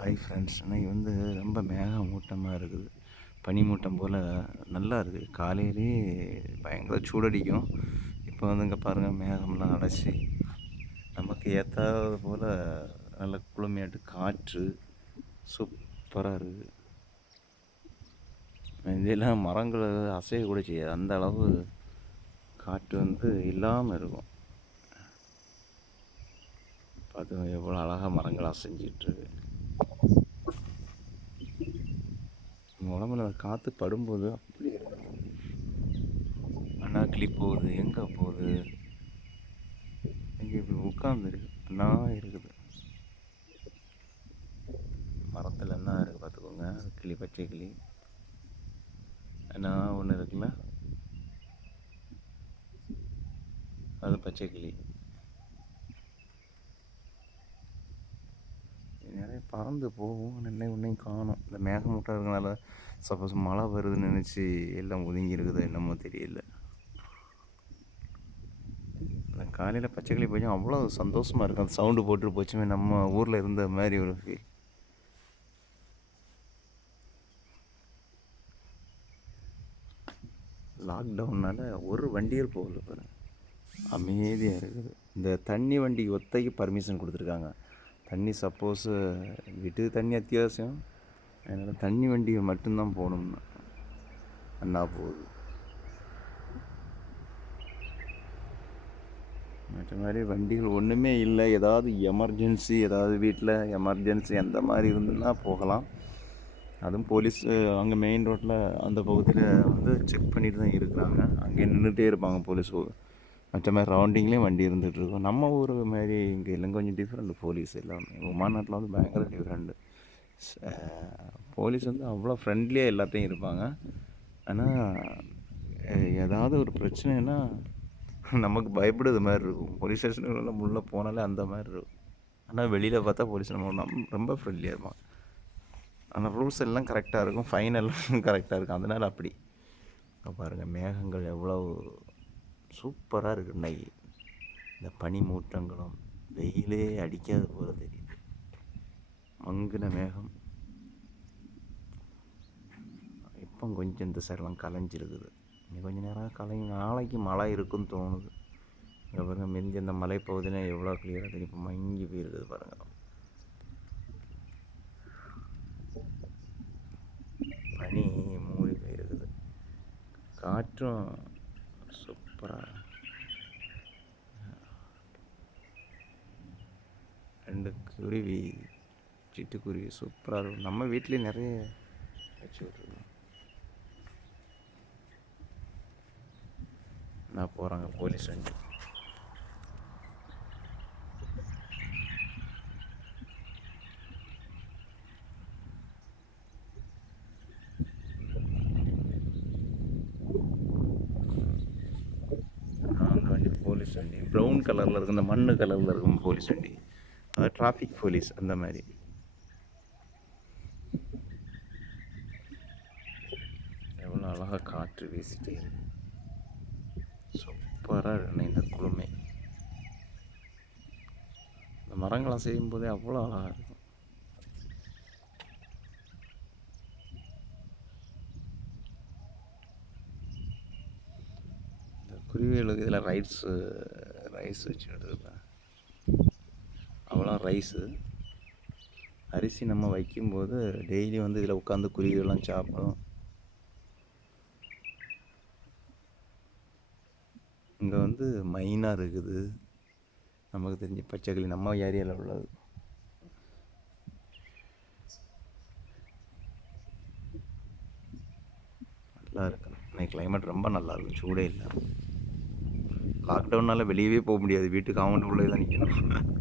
Hi friends, இன்னைக்கு ரொம்ப மேகமூட்டமாக இருக்குது. பனிமூட்டம் போல் நல்லா இருக்குது. காலையிலேயே பயங்கர சூடடிக்கும். இப்போ இங்கே பாருங்கள், மேகம்லாம் அடைச்சி நமக்கு ஏற்றாத போல் நல்ல குளுமையாட்டு காற்று சூப்பராக இருக்குது. இதெல்லாம் மரங்கள் அசையக்கூட செய்யாது, அந்த அளவு காற்று இல்லாமல் இருக்கும். பார்த்து எவ்வளோ அழகாக மரங்கள் அசைஞ்சிட்ருக்கு. உடம்புல காற்று படும்போது அப்படி அண்ணா கிளி போகுது, எங்கே போகுது, இங்கே இப்படி உட்காந்துருக்கு அண்ணா இருக்குது. மரத்தில் என்ன இருக்குது பார்த்துக்கோங்க. கிளி, பச்சை கிளி அண்ணா ஒன்று இருக்குல்ல, அது பச்சை கிளி. நிறைய பறந்து போகும், ஒன்றையும் காணும். இந்த மேகமூட்டம் இருக்கனால சப்போஸ் மழை வருதுன்னு நினச்சி எல்லாம் ஒதுங்கி இருக்குதோ என்னமோ தெரியல. காலையில் பச்சைக்கிளி போய் அவ்வளோ சந்தோஷமாக இருக்கும். அந்த சவுண்டு போட்டு போச்சுமே நம்ம ஊரில் இருந்த மாதிரி ஒரு ஃபீல். லாக்டவுனால் ஒரு வண்டிகள் போகல பாரு, அமைதியாக இருக்குது. இந்த தண்ணி வண்டிக்கு ஒத்தைக்கு பர்மிஷன் கொடுத்துருக்காங்க. தண்ணி சப்போஸு வீட்டுக்கு தண்ணி அத்தியாவசியம், அதனால் தண்ணி வண்டியை மட்டும்தான் போகணும்னா அண்ணா போகுது. மற்ற மாதிரி வண்டிகள் ஒன்றுமே இல்லை. ஏதாவது எமர்ஜென்சி, ஏதாவது வீட்டில் எமர்ஜென்சி அந்த மாதிரி இருந்துன்னா போகலாம். அதுவும் போலீஸ் அங்கே மெயின் ரோட்டில் அந்த பகுதியில் செக் பண்ணிட்டு தான் இருக்கிறாங்க. அங்கே நின்றுட்டே இருப்பாங்க போலீஸ். மற்ற மாதிரி ரவுண்டிங்லேயும் வண்டி இருந்துகிட்ருக்கோம். நம்ம ஊர் மாதிரி இங்கே இல்லை, கொஞ்சம் டிஃப்ரெண்ட். போலீஸ் எல்லாமே ஒமான் நாட்டில் பயங்கர டிஃப்ரெண்ட்டு. போலீஸ் அவ்வளோ ஃப்ரெண்ட்லியாக எல்லாத்தையும் இருப்பாங்க. ஆனால் ஏதாவது ஒரு பிரச்சனைனா நமக்கு பயப்படுது மாதிரி இருக்கும். போலீஸ் ஸ்டேஷனுக்குள்ள உள்ளே போனாலே அந்த மாதிரி இருக்கும். ஆனால் வெளியில் பார்த்தா போலீஸ் நம்ம ரொம்ப ஃப்ரெண்ட்லியாக இருப்பாங்க. ஆனால் ரூல்ஸ் எல்லாம் கரெக்டாக இருக்கும், ஃபைன் எல்லாம் கரெக்டாக இருக்கும். அதனால் அப்படி பாருங்கள், மேகங்கள் எவ்வளோ சூப்பராக இருக்குது. இன்னைக்கு இந்த பனி மூட்டங்களும் வெயிலே அடிக்காது போல தெரியுது. மங்கின மேகம் இப்போ கொஞ்சம் இந்த சைடெலாம் கலைஞ்சிருக்குது. இன்னும் கொஞ்சம் நேரம் கலையும். நாளைக்கு மழை இருக்குன்னு தோணுது. இங்கே பாருங்கள், மிந்தி அந்த மலைப்பகுதினா எவ்வளோ கிளியராக தெரியும். இப்போ மங்கி போயிருக்குது பாருங்கள். பனி மூடி போயிருக்குது. காற்றும் சூப்பராக. 2 குருவி, சிட்டுக்குருவி சூப்பராக இருக்கும். நம்ம வீட்லேயே நிறைய வச்சு விட்ருக்கோம். நான் போகிறாங்க போலீஸ் வண்டி. அந்த வண்டி போலீஸ் வண்டி ப்ரௌன் கலரில் இருக்கும், இந்த மண்ணு கலரில் இருக்கும் போலீஸ் வண்டி. அதாவது டிராஃபிக் போலீஸ் அந்த மாதிரி. எவ்வளோ அழகாக காற்று வீசிட்டு சூப்பராக இருக்குண்ணே இந்த குளுமை. இந்த மரங்களை செய்யும் போதே அவ்வளோ அழகாக இருக்கும். இந்த குருவிகளுக்கு இதில் ரைஸ் வச்சு எடுத்துக்கலாம். அவ்வளோ ரைஸு அரிசி நம்ம வைக்கும்போது டெய்லி இதில் உட்காந்து குருவிகள்லாம் சாப்பிடும். இங்கே மைனா இருக்குது, நமக்கு தெரிஞ்ச பச்சைக்கிளி நம்ம ஏரியாவில் உள்ளது. நல்லா இருக்கு. இன்னைக்கு கிளைமேட் ரொம்ப நல்லா இருக்கும், சூடே இல்லை. லாக்டவுனால் வெளியவே போக முடியாது, வீட்டுக்கு காம்பவுண்ட் உள்ளே தான் நிற்கணும்.